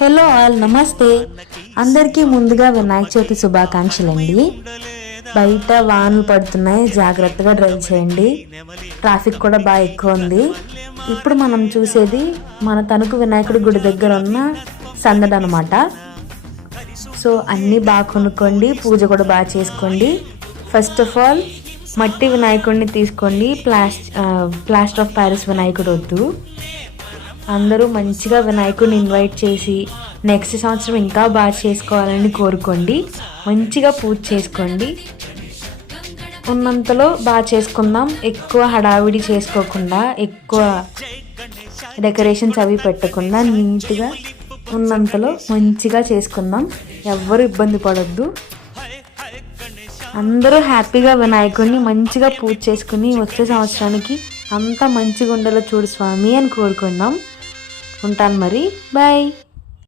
Hello all, నమస్తే. అందరికీ ముందుగా వినాయక చవితి శుభాకాంక్షలు అండి. బయట వానలు పడుతున్నాయి, జాగ్రత్తగా డ్రైవ్ చేయండి. ట్రాఫిక్ కూడా బాగా ఎక్కువ ఉంది. ఇప్పుడు మనం చూసేది మన తణుకు వినాయకుడి గుడి దగ్గర ఉన్న సందడి అనమాట. సో అన్నీ బాగా కొనుక్కోండి, పూజ కూడా బాగా చేసుకోండి. ఫస్ట్ ఆఫ్ ఆల్ మట్టి వినాయకుడిని తీసుకోండి. ప్లాస్టర్ ఆఫ్ ప్యారిస్ వినాయకుడు వద్దు. అందరూ మంచిగా వినాయకుడిని ఇన్వైట్ చేసి నెక్స్ట్ సంవత్సరం ఇంకా బాగా చేసుకోవాలని కోరుకోండి. మంచిగా పూజ చేసుకోండి. ఉన్నంతలో బాగా చేసుకుందాం. ఎక్కువ హడావిడి చేసుకోకుండా, ఎక్కువ డెకరేషన్స్ అవి పెట్టకుండా నీట్గా ఉన్నంతలో మంచిగా చేసుకుందాం. ఎవ్వరు ఇబ్బంది పడొద్దు. అందరూ హ్యాపీగా వినాయకుడిని మంచిగా పూజ చేసుకుని వచ్చే సంవత్సరానికి అంతా మంచిగా ఉండాలో చూడు స్వామి అని కోరుకుందాం. ఉంటాను మరి, బాయ్.